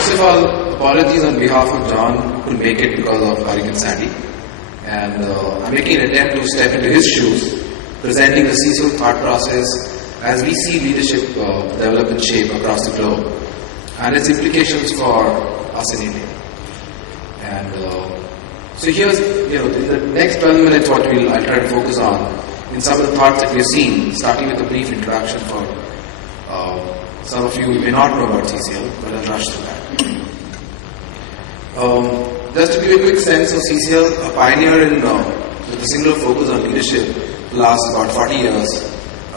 First of all, apologies on behalf of John, who couldn't make it because of Hurricane Sandy. And I'm making an attempt to step into his shoes, presenting the CCL thought process as we see leadership develop and shape across the globe, and its implications for us in India. And so here's, the next 12 minutes what I'll try to focus on in some of the thoughts that we've seen, starting with a brief introduction for some of you who may not know about CCL, but I'll rush through that. Just to give you a quick sense of CCL, a pioneer in with a single focus on leadership for the last about 40 years.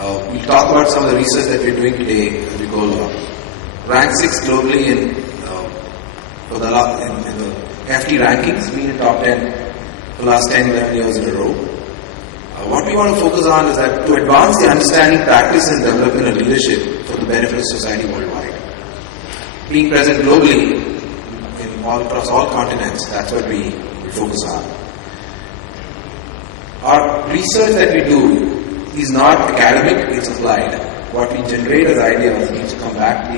We'll talk about some of the research that we're doing today as we go along. Ranked 6th globally in the FT rankings, being in top 10 for the last 10, 11 years in a row. What we want to focus on is that to advance the understanding, practice and development of leadership for the benefit of society worldwide. Being present globally across all continents, that's what we focus on. Our research that we do is not academic, it's applied. What we generate as ideas needs to come back to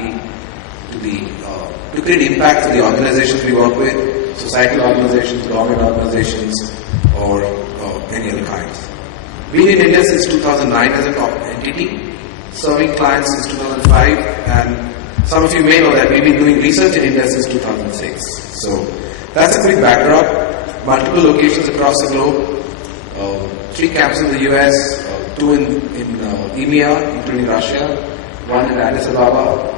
create impact for the organizations we work with, societal organizations, government organizations, or any other kinds. Been in India since 2009 as a top entity, serving clients since 2005, and some of you may know that we've been doing research in India since 2006. So that's a quick backdrop. Multiple locations across the globe, 3 campuses in the US, 2 in EMEA, including Russia, 1 in Addis Ababa,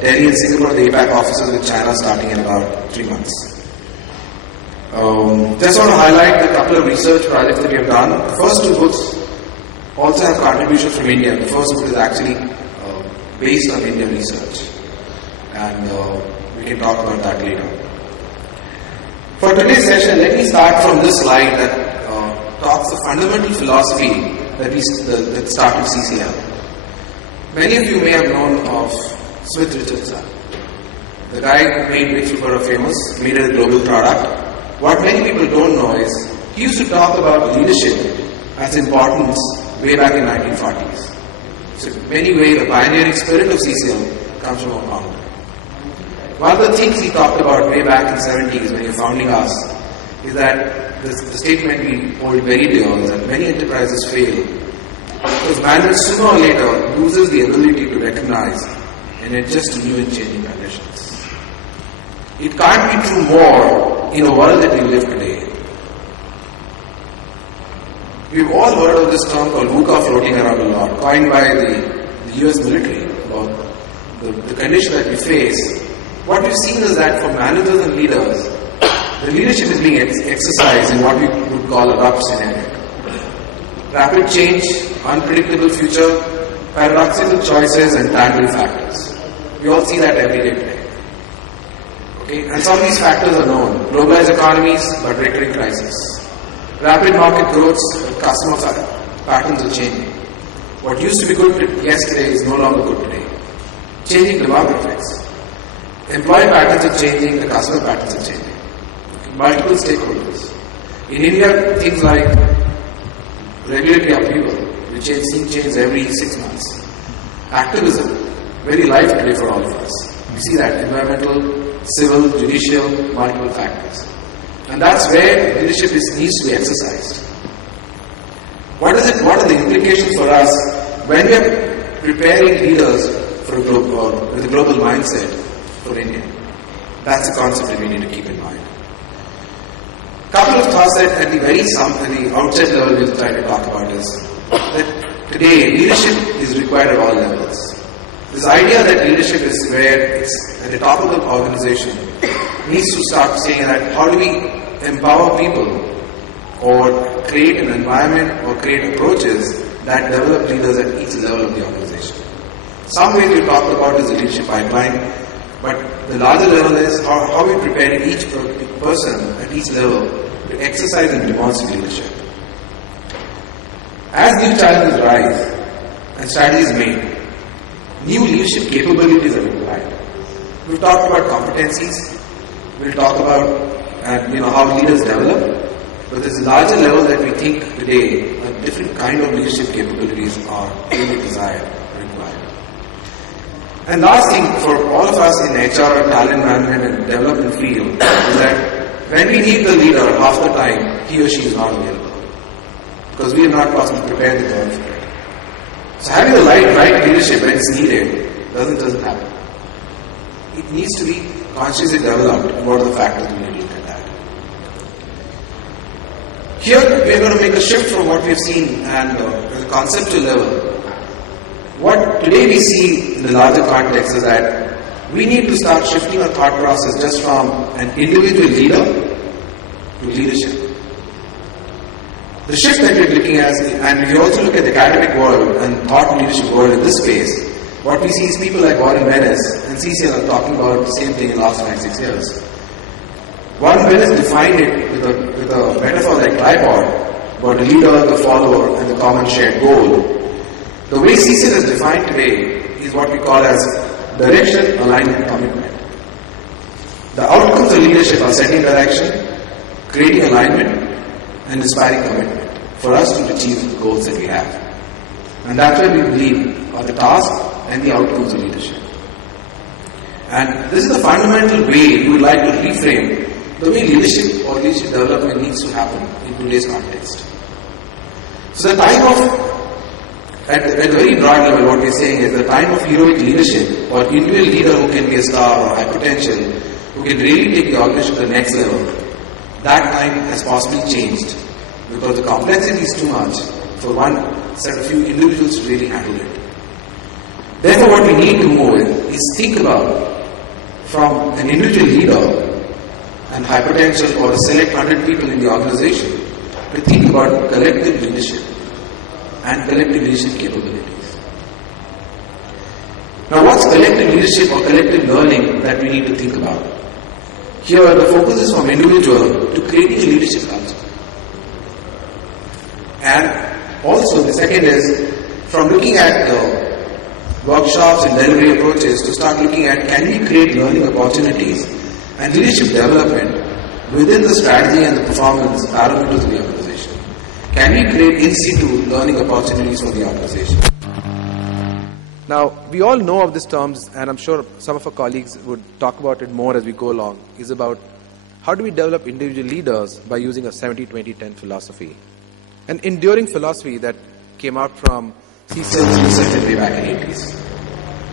Delhi and Singapore, the APAC offices with China starting in about 3 months. Just want to highlight a couple of research projects that we have done. The first 2 books also have contributions from India. The first book is actually based on Indian research, and we can talk about that later. For today's session, let me start from this slide that talks the fundamental philosophy that started CCL. Many of you may have known of Smith Richardson, the guy who made Rachel Burrow famous, made it a global product. What many people don't know is he used to talk about leadership as importance way back in 1940s. So in many ways, the pioneering spirit of CCL comes from our founder. One of the things he talked about way back in the 70s when he was founding us is that the statement we hold very dear is that many enterprises fail because management sooner or later loses the ability to recognize and adjust to new and changing conditions. It can't be true more in a world that we live today. We've all heard of this term called VUCA floating around a lot, coined by the US military about the condition that we face. What we've seen is that for managers and leaders, the leadership is being exercised in what we would call a RUP scenario. Rapid change, unpredictable future, paradoxical choices and tangible factors. We all see that every day today. Okay? And some of these factors are known. Globalized economies, but recurring crisis. Rapid market growth, customer patterns are changing. What used to be good yesterday is no longer good today. Changing demographics. Employee patterns are changing, the customer patterns are changing. Multiple stakeholders. In India, things like regulatory upheaval, which is seeing change every 6 months. Activism, very live today for all of us. We see that environmental, civil, judicial, multiple factors. And that's where leadership needs to be exercised. What are the implications for us when we are preparing leaders for with a global mindset for India? That's a concept that we need to keep in mind. Couple of thoughts that at the outset level we'll try to talk about is that today leadership is required at all levels. This idea that leadership is where it's at the top of the organization needs to start saying that how do we empower people or create an environment or create approaches that develop leaders at each level of the organization. Some ways we talked about is the leadership pipeline, but the larger level is how we prepare each person at each level to exercise and demonstrate leadership. As new challenges rise and strategies made, new leadership capabilities are required. We've talked about competencies, we'll talk about how leaders develop, but there's a larger level that we think today a different kind of leadership capabilities are really desired, required. And last thing for all of us in HR, talent management and development field is that when we need the leader, half the time he or she is not available. Because we are not possibly prepared to work for it. So having the right leadership when it's needed doesn't happen. It needs to be consciously developed. What are the factors we need to look at that? Here we are going to make a shift from what we have seen and at a conceptual level. What today we see in the larger context is that we need to start shifting our thought process just from an individual leader to leadership. The shift that we're looking at, and if you also look at the academic world and thought leadership world in this space, what we see is people like Warren Bennis and CCL are talking about the same thing in the last 5-6 years. Warren Bennis defined it with a metaphor like tripod, about the leader, the follower, and the common shared goal. The way CCL is defined today is what we call as direction, alignment, commitment. The outcomes of leadership are setting direction, creating alignment, and inspiring commitment for us to achieve the goals that we have. And that's what we believe are the task and the outcomes of leadership. And this is the fundamental way we would like to reframe the way leadership or leadership development needs to happen in today's context. So the time of, at a very broad level, what we're saying is the time of heroic leadership or individual leader who can be a star or high potential, who can really take the organization to the next level, that time has possibly changed because the complexity is too much for one set of few individuals to really handle it. Therefore, what we need to move is think about from an individual leader and high potential or a select 100 people in the organization to think about collective leadership and collective leadership capabilities. Now, what's collective leadership or collective learning that we need to think about? Here, the focus is from individual to creating a leadership culture. And also, the second is from looking at workshops and delivery approaches to start looking at can we create learning opportunities and leadership development within the strategy and the performance parameters of the organization. Can we create in situ learning opportunities for the organization? Now, we all know of these terms, and I'm sure some of our colleagues would talk about it more as we go along, is about how do we develop individual leaders by using a 70-20-10 philosophy. An enduring philosophy that came out from CCL's research way back in the 80s.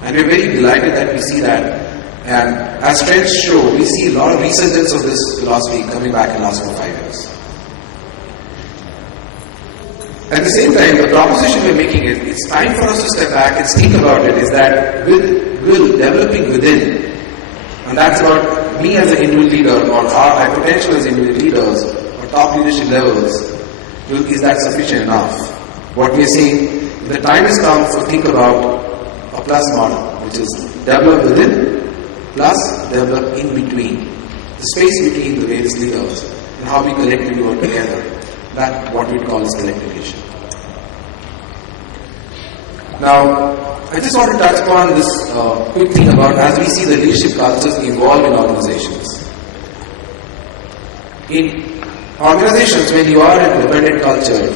And we're very delighted that we see that. And as trends show, we see a lot of resurgence of this philosophy coming back in the last 5 years. At the same time, the proposition we're making is it's time for us to step back and think about it, is that with developing within, and that's about me as an individual leader or our high potential as individual leaders or top leadership levels, is that sufficient enough? What we're saying, the time has come to think about a plus model, which is develop within plus develop in between. The space between the various leaders and how we collectively work together. That's what we call as collective leadership. Now, I just want to touch upon this quick thing about as we see the leadership cultures evolve in organizations. In organizations, when you are in a dependent culture,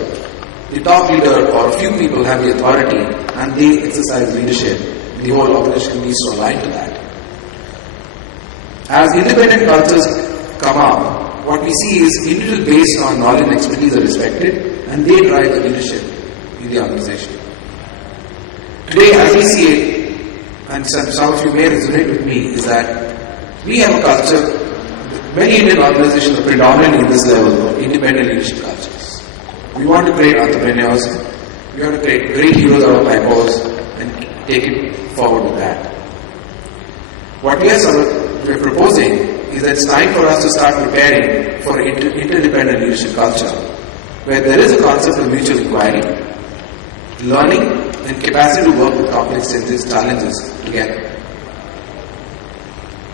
the top leader or a few people have the authority and they exercise leadership. The whole organization needs to align to that. As independent cultures come up, what we see is individuals based on knowledge and expertise are respected and they drive the leadership in the organization. Today, as we see it, and some of you may resonate with me, is that we have a culture, many Indian organizations are predominantly in this level of independent leadership cultures. We want to create entrepreneurs, we want to create great heroes out of hypos and take it forward with that. What we're proposing is that it's time for us to start preparing for interdependent leadership culture, where there is a concept of mutual inquiry, learning, and capacity to work with complex challenges together.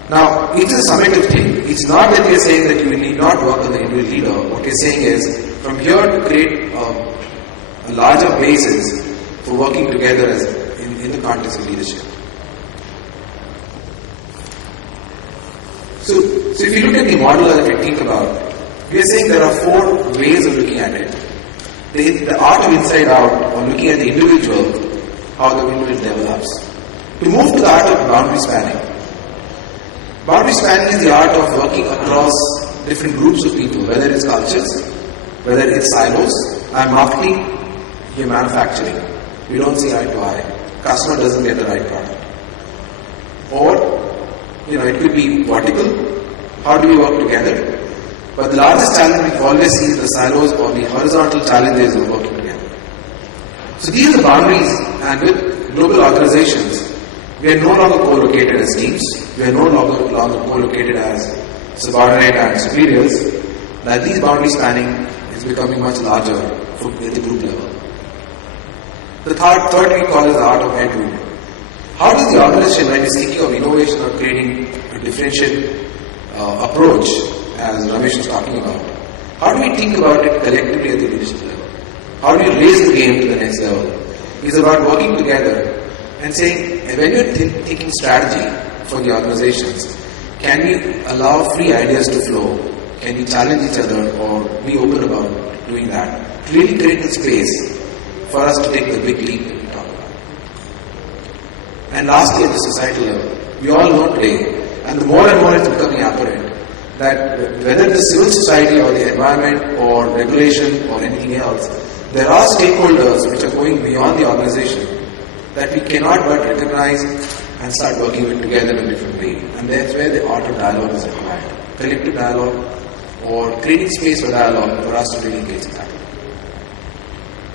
Now, it's a summative thing. It's not that we are saying that you need not work on the individual leader. What we're saying is, from here to create a larger basis for working together as in the context of leadership. So if you look at the model that we think about, we are saying there are 4 ways of looking at it. The art of inside out, or looking at the individual, how the individual develops. To move to the art of boundary spanning. Boundary spanning is the art of working across different groups of people, whether it's cultures, whether it's silos. I'm marketing, you're manufacturing. We don't see eye to eye. Customer doesn't get the right product. Or, it could be vertical. How do we work together? But the largest challenge we always see is the silos or the horizontal challenges of working together. So these are the boundaries, and with global organizations, we are no longer co-located as teams. We are no longer co-located as subordinate and superiors. That these boundary spanning is becoming much larger at the group level. The third we call is the art of head room. How does the organization, when it's thinking of innovation or creating a differentiated approach, as Ramesh was talking about, how do we think about it collectively at the leadership level? How do you raise the game to the next level? It's about working together and saying, when you're thinking strategy for the organizations, can we allow free ideas to flow? Can we challenge each other or be open about doing that? To really create the space for us to take the big leap that we talk about. And lastly, at the societal level, we all know today, and the more and more it's becoming apparent, that whether the civil society or the environment or regulation or anything else, there are stakeholders which are going beyond the organization that we cannot but recognize and start working with together in a different way. And that's where the art of dialogue is required. Collective dialogue or creating space for dialogue for us to really engage in that.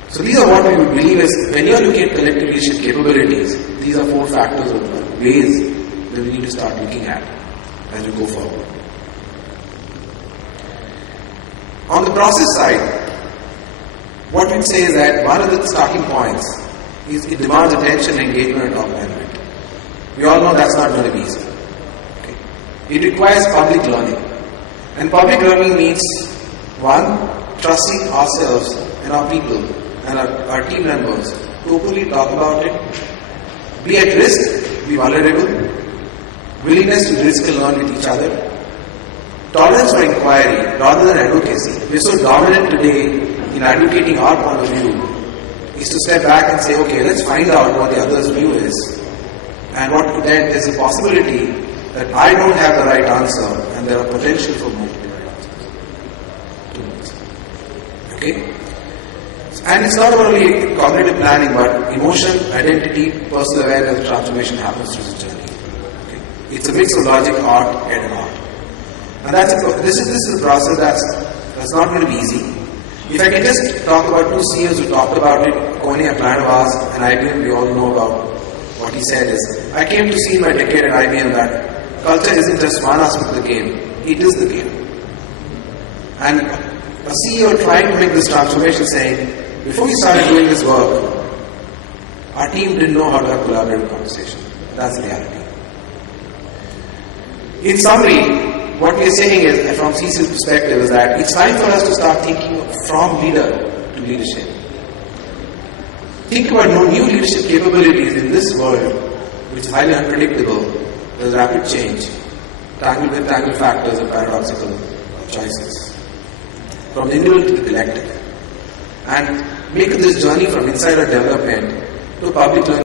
So these are what we would believe is, when you are looking at collective leadership capabilities, these are 4 factors or ways that we need to start looking at as we go forward. On the process side, what we'd say is that one of the starting points is it demands attention, engagement, and top management. We all know that's not going to be easy. Okay. It requires public learning. And public learning means, one, trusting ourselves and our people and our team members to openly talk about it, be at risk, be vulnerable, willingness to risk and learn with each other, tolerance for inquiry rather than advocacy. We're so dominant today in advocating our point of view, is to step back and say, okay, let's find out what the other's view is. And what then there's a possibility that I don't have the right answer and there are potential for multiple right answers. Okay? And it's not only cognitive planning, but emotion, identity, personal awareness, transformation happens through this journey. Okay? It's a mix of logic, art, head and heart. And this is a process that's not going to be easy. If I can just talk about 2 CEOs who talked about it, Kone, a client of ours, and IBM, we all know about what he said is, I came to see in my decade at IBM that culture isn't just one aspect of the game, it is the game. And a CEO trying to make this transformation saying, before we started doing this work, our team didn't know how to have collaborative conversation. That's the reality. In summary, what we are saying is, from CC's perspective, is that it's time for us to start thinking from leader to leadership. Think about new leadership capabilities in this world, which is highly unpredictable. There's rapid change, tangled factors and paradoxical choices. From the individual to the collective. And make this journey from insider development to public learning.